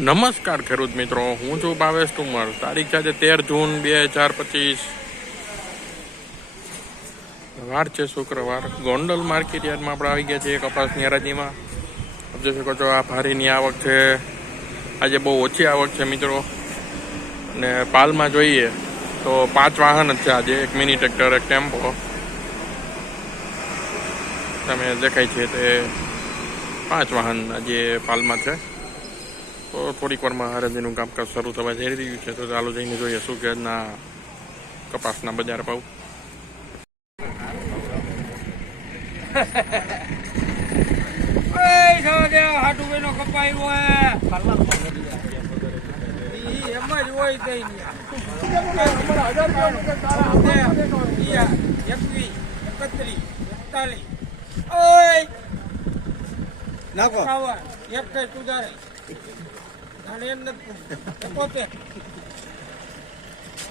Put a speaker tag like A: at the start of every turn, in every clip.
A: નમસ્કાર ખેડૂત મિત્રો, હું છું ભાવેશ તુમર. તારીખ છે તેર જૂન બે હજાર પચીસ. વાર છે શુક્રવાર. ગોંડલ માર્કેટ યાર્ડમાં આપણે આવી ગયા છીએ કપાસની હરાજીમાં. આપ શકો છો, આ ભારીની આવક છે. આજે બહુ ઓછી આવક છે મિત્રો. અને પાલમાં જોઈએ તો પાંચ વાહન જ છે આજે. એક મિની ટ્રેક્ટર, એક ટેમ્પો. તમે દેખાય છે તે પાંચ વાહન આજે પાલમાં છે. તો થોડીક વારમાં હરાજીનું કામકાજ શરૂ થવા જઈ રહ્યું છે તો ચાલો જઈને જોઈએ શું કે કપાસના બજાર ભાવ.
B: નાખો.
C: એક કઈ સુધારે. અને એમ નથી પૂછ્યું. એકોતેર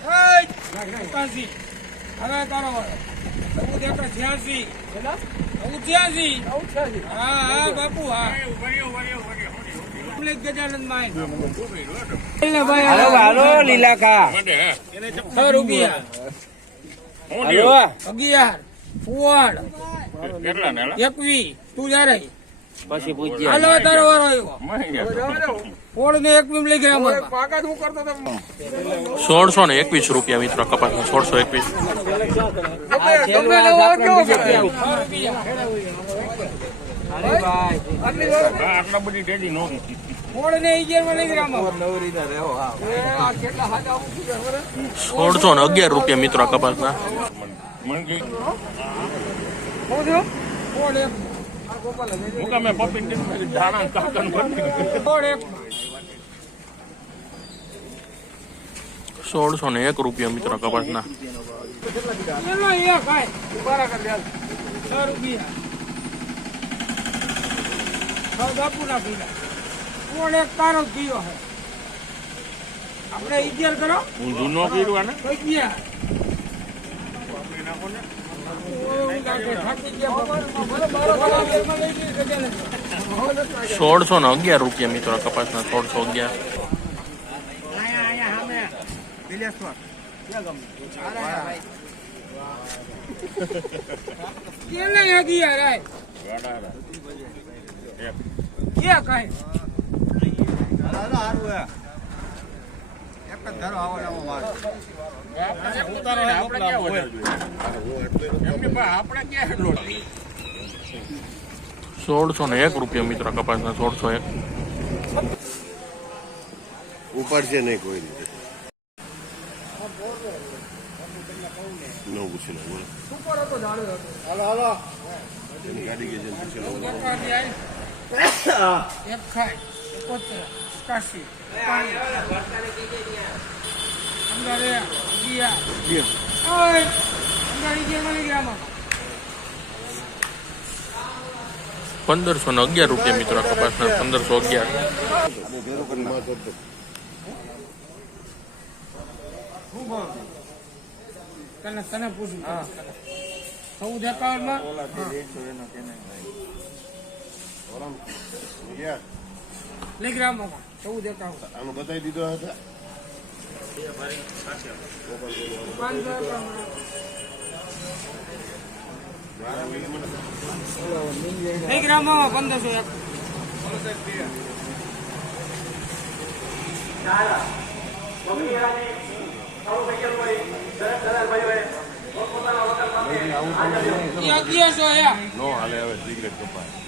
C: ઓય હવે તારો વારો ચૌદ છ્યાસી ચૌદ છ્યાસી હા હા બાપુ હા. ગજાનંદ માય
B: હાલો હાલો. લીલાકા
C: છ રૂપિયા
B: હાલો?
C: અગિયાર કુવાડ એકવી તું જ્યારે
B: પછી પૂછજે.
C: હાલો તારો વારો આવ્યો. ફોડ ને એકવી લઈ ગયા
A: સોળસો ને એકવીસ રૂપિયા મિત્રો સોળસો એકવીસ.
C: ફોડ ને અગિયારમાં લઈ ગયા અમારે.
A: સોળસો ને અગિયાર રૂપિયા મિત્રો આ કપાસના
C: એક.
A: સોળસો ને એક રૂપિયા મિત્રો કપાસના.
C: આપણે અગિયાર કરો.
A: જૂનો કર્યું ને સોળસો ને અગિયાર રૂપિયા મિત્રો કપાસના સોળસો અગિયાર.
C: ક્યાં કાંઈ?
A: સોળસો ને એક રૂપિયા મિત્રો કપાસના સોળસો એક.
D: ઉપાડશે નહીં કોઈ રીતે ન પૂછી લો ગાડી લો
C: એક ખાય એકાશી
A: પંદરસો ને અગિયાર રૂપિયા મિત્રો કપાસના પંદરસો અગિયાર
C: તને તને પૂછું ચૌદ એકાવનમાં લઈ ગયા આમાં ચૌદ એકાવન
D: આનું બતાવી દીધો હતા
C: ગયા આમાં પંદરસો એક. અગિયારસો
D: નો હાલે હવે સિગરેટ કપા